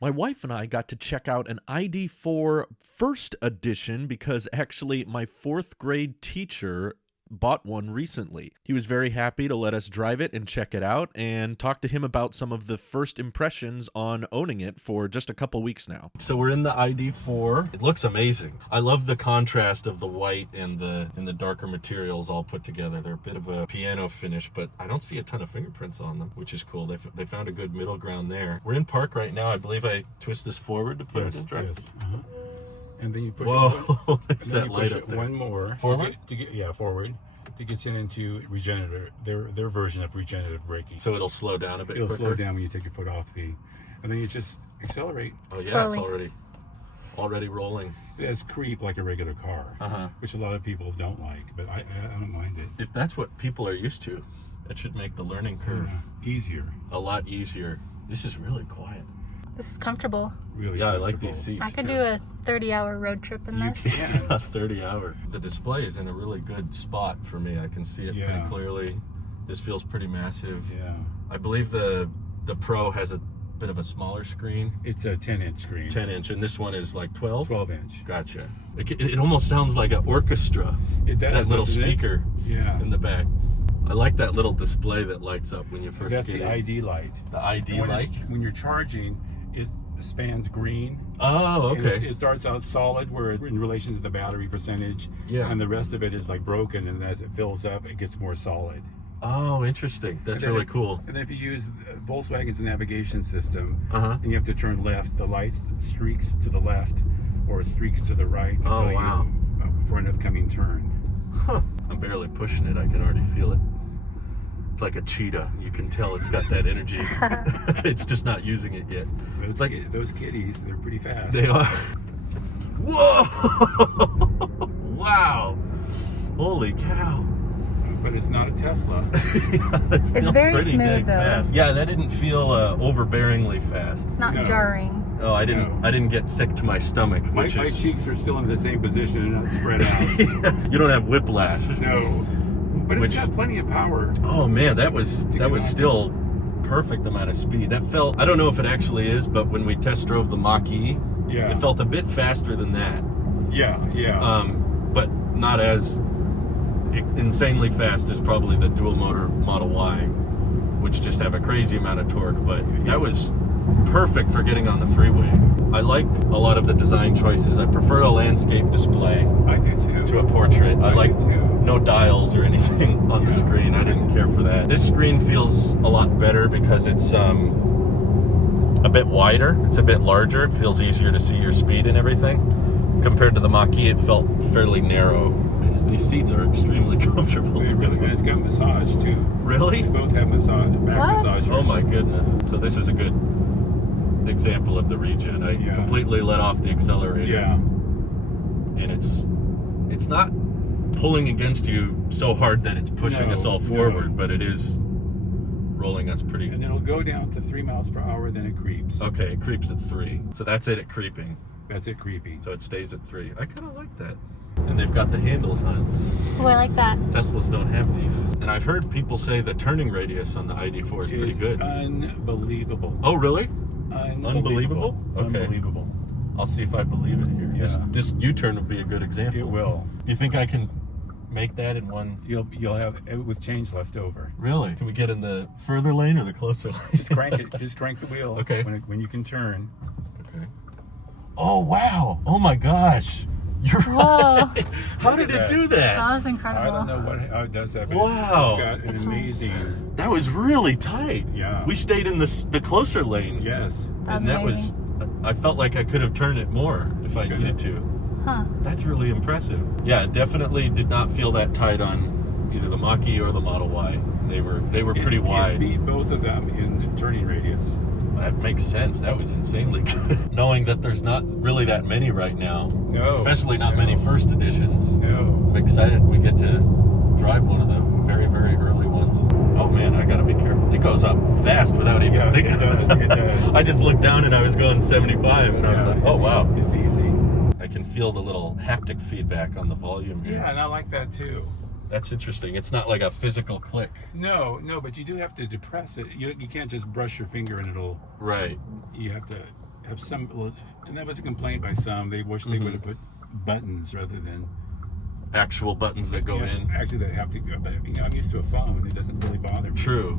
My wife and I got to check out an ID.4 first edition because actually my 4th grade teacher bought one recently. He was very happy to let us drive it and check it out and talk to him about some of the first impressions on owning it for just a couple weeks now. So we're in the ID.4. It looks amazing. I love the contrast of the white and the darker materials all put together. They're a bit of a piano finish, but I don't see a ton of fingerprints on them, which is cool. They found a good middle ground there. We're in park right now. I believe I twist this forward to put it in drive. Yes. Uh-huh. And then you push Whoa, it's that light up there. One more. Forward? Forward. It gets into regenerative, their version of regenerative braking. So it'll slow down a bit quicker? Slow down when you take your foot off and then you just accelerate. Oh yeah, slowly. It's already rolling. It has creep like a regular car, which a lot of people don't like, but I don't mind it. If that's what people are used to, that should make the learning curve easier. A lot easier. This is really quiet. This is comfortable. Really I like these seats. I could too. do a 30-hour road trip in this. You can. A 30-hour. The display is in a really good spot for me. I can see it pretty clearly. This feels pretty massive. Yeah. I believe the Pro has a bit of a smaller screen. It's a 10-inch screen. 10-inch, and this one is like 12? 12-inch. Gotcha. It almost sounds like an orchestra. It does. That little speaker in the back. I like that little display that lights up when you first get in. That's the ID light. The ID light? When you're charging, it spans green. Oh, okay. It starts out solid, where in relation to the battery percentage. Yeah. And the rest of it is like broken, and as it fills up, it gets more solid. Oh, interesting. That's really cool. And then if you use Volkswagen's navigation system, Uh-huh. and you have to turn left, the light streaks to the left or streaks to the right to tell you for an upcoming turn. Huh. I'm barely pushing it. I can already feel it. It's like a cheetah. You can tell it's got that energy. It's just not using it yet. It's like those kitties, they're pretty fast. They are. Whoa! Wow! Holy cow! But it's not a Tesla. It's still very pretty smooth, dang though. fast. Yeah, that didn't feel overbearingly fast. It's not No. jarring. Oh, I didn't get sick to my stomach. My cheeks are still in the same position and not spread out. You don't have whiplash. No. But it's got plenty of power. Oh man, that was still perfect amount of speed. That felt, I don't know if it actually is, but when we test drove the Mach-E, it felt a bit faster than that. Yeah. But not as insanely fast as probably the dual motor Model Y, which just have a crazy amount of torque, but that was perfect for getting on the freeway. I like a lot of the design choices. I prefer a landscape display. I do too. To a portrait. I like do too. No dials or anything on the screen. I didn't care for that. This screen feels a lot better because it's a bit wider. It's a bit larger. It feels easier to see your speed and everything. Compared to the Mach-E, it felt fairly narrow. These seats are extremely comfortable. They're really good. It's got massage too. Really? They both have back massagers. Oh my goodness. So this is a good example of the regen. I completely let off the accelerator. Yeah. And it's not pulling against you so hard that it's pushing us all forward, but it is rolling us pretty. And it'll go down to 3 miles per hour, then it creeps. Okay, it creeps at 3. So that's it at creeping. That's it creeping. So it stays at 3. I kind of like that. And they've got the handles on. Oh, I like that. Teslas don't have these. And I've heard people say the turning radius on the ID.4 is pretty good. Unbelievable. Oh, really? Unbelievable. Okay. Unbelievable. I'll see if I believe it here. Yeah. This U-turn would be a good example. It will. You think I can make that in one? You'll have it with change left over. Really? Can we get in the further lane or the closer lane? Just crank it. Just crank the wheel. Okay. When you can turn. Okay. Oh wow! Oh my gosh! You're Whoa. right. How did it do that? That was incredible. I don't know how it does that. But Wow. It's got an amazing. That was really tight. Yeah. We stayed in the closer lane. Yes. And that was. I felt like I could have turned it more if I needed to. Huh. That's really impressive. Yeah, it definitely did not feel that tight on either the Mach-E or the Model Y. They were pretty wide. It beat both of them in turning radius. That makes sense. That was insanely good. Knowing that there's not really that many right now. No. Especially not many first editions. No. I'm excited we get to drive one of the very, very early ones. Oh man, I gotta be careful. It goes up fast without even thinking. It does. I just looked down and I was going 75 and I was like, oh wow. It's easy. I can feel the little haptic feedback on the volume here. Yeah, and I like that too. That's interesting. It's not like a physical click. No, but you do have to depress it. You can't just brush your finger and it'll. Right. You have to have some, and that was a complaint by some. They wish they would have put buttons rather than Actual buttons that go in. Actually, that have to go. But I'm used to a phone. It doesn't really bother me. True.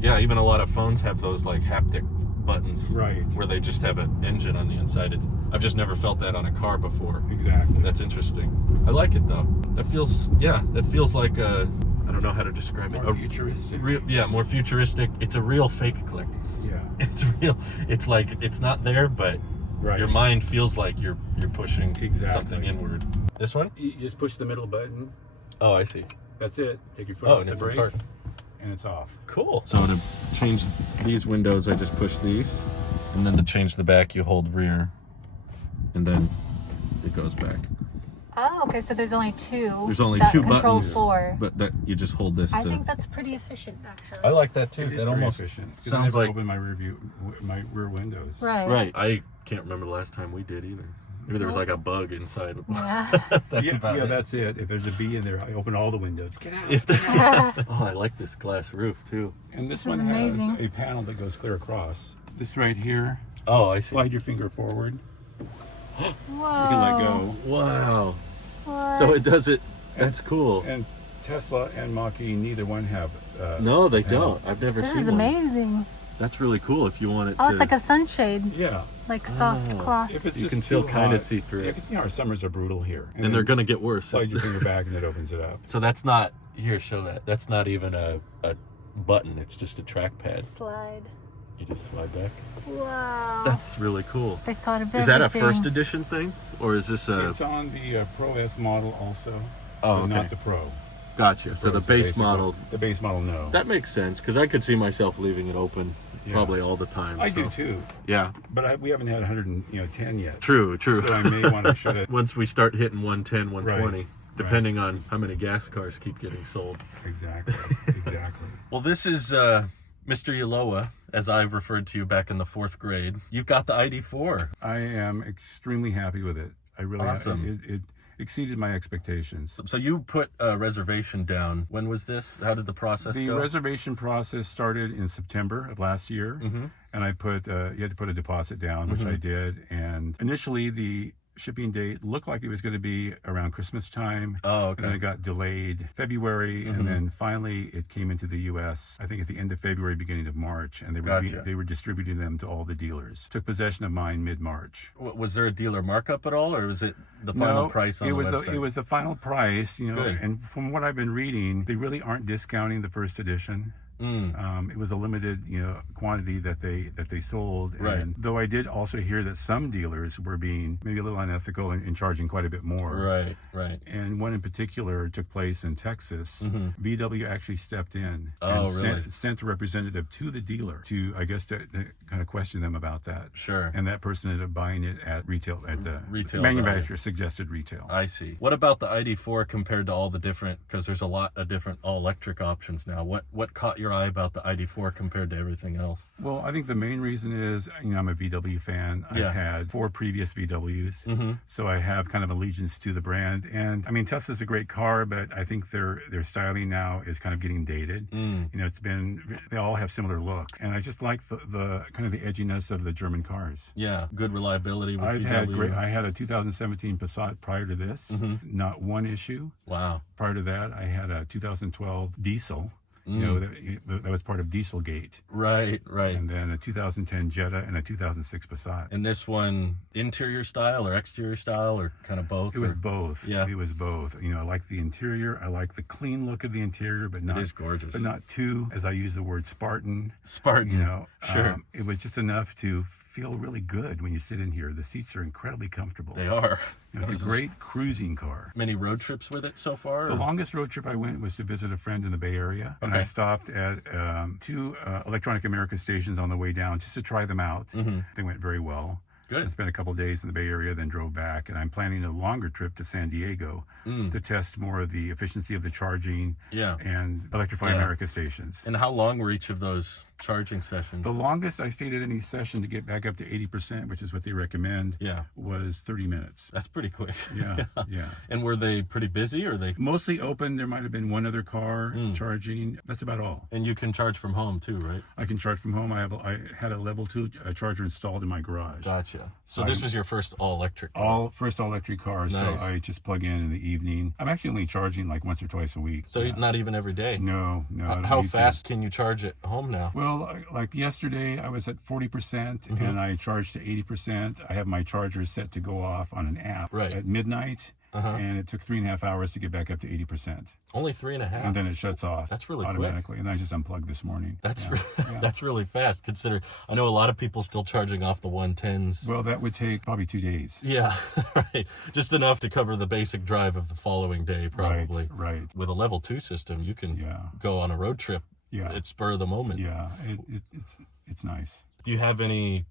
Yeah, even a lot of phones have those like haptic buttons, Right. where they just have an engine on the inside. I've just never felt that on a car before. Exactly. That's interesting. I like it though. That feels like a, I don't know how to describe it. More futuristic. More futuristic. It's a real fake click. Yeah. It's real. It's like it's not there, but Right. your mind feels like you're pushing Exactly. something inward. This one? You just push the middle button. Oh, I see. That's it. Take your foot Oh, off and the it's brake, apart. and it's off. Cool. So to change these windows, I just push these, and then to change the back, you hold rear, and then it goes back. Oh, okay. So there's only two. There's only that two control buttons, 4. but that you just hold this. I to... think that's pretty efficient, actually. I like that too. It is That very almost efficient. 'Cause sounds I never like open my rear windows. Right. right. I can't remember the last time we did either. Maybe there was like a bug inside. Yeah. That's about it. That's it. If there's a bee in there, I open all the windows. Get out. If oh, I like this glass roof too. And this This one is has amazing. a panel that goes clear across. This right here, Oh, I see. slide your finger forward. Whoa. You can let go. Wow. What? So it does it. That's cool. And Tesla and Mach-E, neither one have. No, they panel. don't. I've never This seen is one. amazing. That's really cool if you want it Oh, to. it's like a sunshade, Yeah. like soft Oh. cloth. If it's You just can still too kind of hot- see through Yeah, it. 'cause, our summers are brutal here. And they're going to get worse. slide your finger back and it opens it up. So that's not, here, show that. That's not even a button. It's just a trackpad. Slide. You just slide back. Wow. That's really cool. They thought of Is that a everything. first edition thing? Or is this a... It's on the Pro S model also. Oh, but okay. not the Pro. Gotcha. So the Pro's base basic model... one. The base model, no. That makes sense, because I could see myself leaving it open Yeah. probably all the time. I so. do too. Yeah. But we haven't had 110 yet. True. So I may want to shut it. Once we start hitting 110, 120, Right. depending on how many gas cars keep getting sold. Exactly. Exactly. Well, this is Mr. Yaloa, as I referred to you back in the 4th grade. You've got the ID.4. I am extremely happy with it. I really Awesome. It exceeded my expectations. So you put a reservation down. When was this? How did the process The go? reservation process started in September of last year, and I put you had to put a deposit down, which I did. And initially, the shipping date looked like it was going to be around Christmas time. Oh, And then okay. it got delayed February, and then finally it came into the U.S. I think at the end of February, beginning of March, and Gotcha. they were distributing them to all the dealers. Took possession of mine mid-March. Was there a dealer markup at all, or was it the final price on it the was website? it was the final price, Good. and from what I've been reading, they really aren't discounting the first edition. It was a limited, quantity that they sold. Right. And though I did also hear that some dealers were being maybe a little unethical in charging quite a bit more. Right. And one in particular took place in Texas. VW actually stepped in Oh, and really? sent a representative to the dealer to kind of question them about that. Sure. And that person ended up buying it at retail at the Retail manufacturer suggested retail. I see. What about the ID.4 compared to all the different, because there's a lot of different all-electric options now. What caught your eye about the ID.4 compared to everything else? Well, I think the main reason is, I'm a VW fan. Yeah. I've had 4 previous VWs, so I have kind of allegiance to the brand. And I mean, Tesla's a great car, but I think their styling now is kind of getting dated. They all have similar looks, and I just like the kind of the edginess of the German cars. Yeah, good reliability with I VW. had a 2017 Passat prior to this, not one issue. Wow. Prior to that, I had a 2012 diesel. That was part of Dieselgate. Right. And then a 2010 Jetta and a 2006 Passat. And this one, interior style or exterior style or kind of both? It was or- both. Yeah. It was both. I like the interior. I like the clean look of the interior, but not It is gorgeous. But not too, as I use the word Spartan. Spartan. Sure. It was just enough to feel really good when you sit in here. The seats are incredibly comfortable. They are. It's a great cruising car. Many road trips with it so far? The or- longest road trip I went was to visit a friend in the Bay Area, and I Okay. stopped at 2 Electronic America stations on the way down just to try them out. They went very well. Good. I spent a couple of days in the Bay Area, then drove back, and I'm planning a longer trip to San Diego to test more of the efficiency of the charging Yeah. and Electrify Yeah. America stations. And how long were each of those charging sessions? The longest I stayed at any session to get back up to 80%, which is what they recommend, was 30 minutes. That's pretty quick. Yeah. And were they pretty busy, or they mostly open? There might have been one other car charging. That's about all. And you can charge from home too, right? I can charge from home. I had a level 2 charger installed in my garage. Gotcha. So this was your first all-electric car? First all-electric car. Nice. So I just plug in the evening. I'm actually only charging like once or twice a week. So not even every day? No. How fast can you charge at home now? Well, like yesterday, I was at 40%, and I charged to 80%. I have my charger set to go off on an app at midnight, and it took 3.5 hours to get back up to 80%. Only 3.5? And then it shuts off. That's really automatically. quick. And I just unplugged this morning. That's really fast. Consider, I know a lot of people still charging off the 110s. Well, that would take probably 2 days. Yeah, right. Just enough to cover the basic drive of the following day, probably. Right. With a level 2 system, you can go on a road trip at spur of the moment. Yeah, it's nice. Do you have any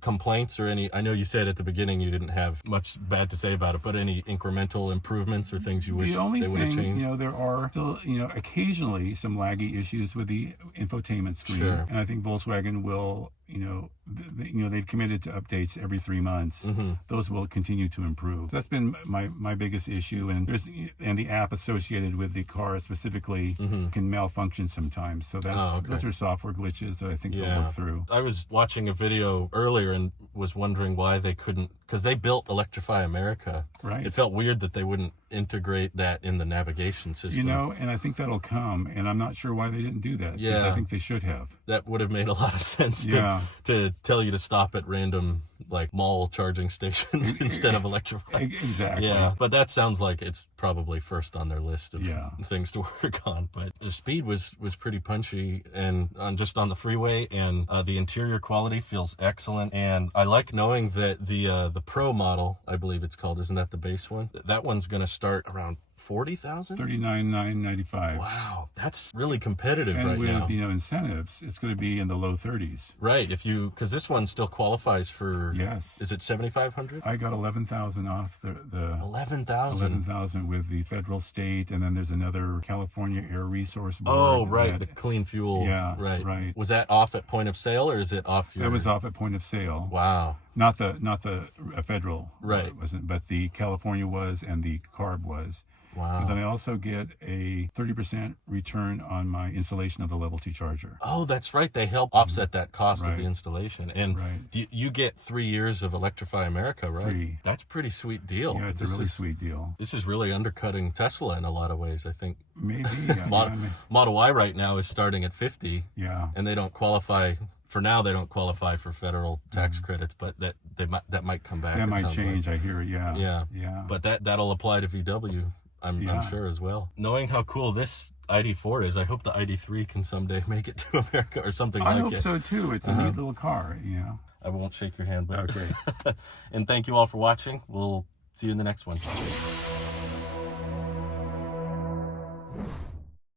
complaints or any, I know you said at the beginning you didn't have much bad to say about it, but any incremental improvements or things you wish they would have changed? The only thing, there are still, occasionally some laggy issues with the infotainment screen. Sure. And I think Volkswagen will, they've committed to updates every 3 months. Those will continue to improve. That's been my biggest issue. And the app associated with the car specifically can malfunction sometimes. So those are software glitches that I think they'll work through. I was watching a video earlier and was wondering why they couldn't, because they built Electrify America. Right. It felt weird that they wouldn't integrate that in the navigation system. And I think that'll come, and I'm not sure why they didn't do that. Yeah. I think they should have. That would have made a lot of sense to tell you to stop at random mall charging stations instead of Electrify. Exactly. Yeah, but that sounds like it's probably first on their list of things to work on. But the speed was pretty punchy, and just on the freeway, and the interior quality feels excellent. And I like knowing that the Pro model, I believe it's called, isn't that the base one? That one's going to start around 40,000? 39,995. Wow, that's really competitive and right with, now. incentives, it's going to be in the low 30s. Right, because this one still qualifies for. Yes. Is it 7,500? I got 11,000 off the 11,000. 11,000 with the federal, state, and then there's another California Air Resource Board. Oh, right, the clean fuel. Yeah, right. Was that off at point of sale, or is it off your? That was off at point of sale. Wow. Not the federal. Right. It wasn't, but the California was, and the CARB was. Wow. And then I also get a 30% return on my installation of the level 2 charger. Oh, that's right. They help offset that cost of the installation. And Right. you get 3 years of Electrify America, right? Free. That's a pretty sweet deal. Yeah, it's a really sweet deal. This is really undercutting Tesla in a lot of ways, I think. Maybe. Model Y right now is starting at 50. Yeah. And they don't qualify. For now, they don't qualify for federal tax credits, but that might come back. That might change. I hear it. Yeah. But that'll apply to VW. I'm sure as well. Knowing how cool this ID.4 is, I hope the ID.3 can someday make it to America or something like it. I hope so too. It's a neat little car. Yeah. I won't shake your hand, but okay. And thank you all for watching. We'll see you in the next one.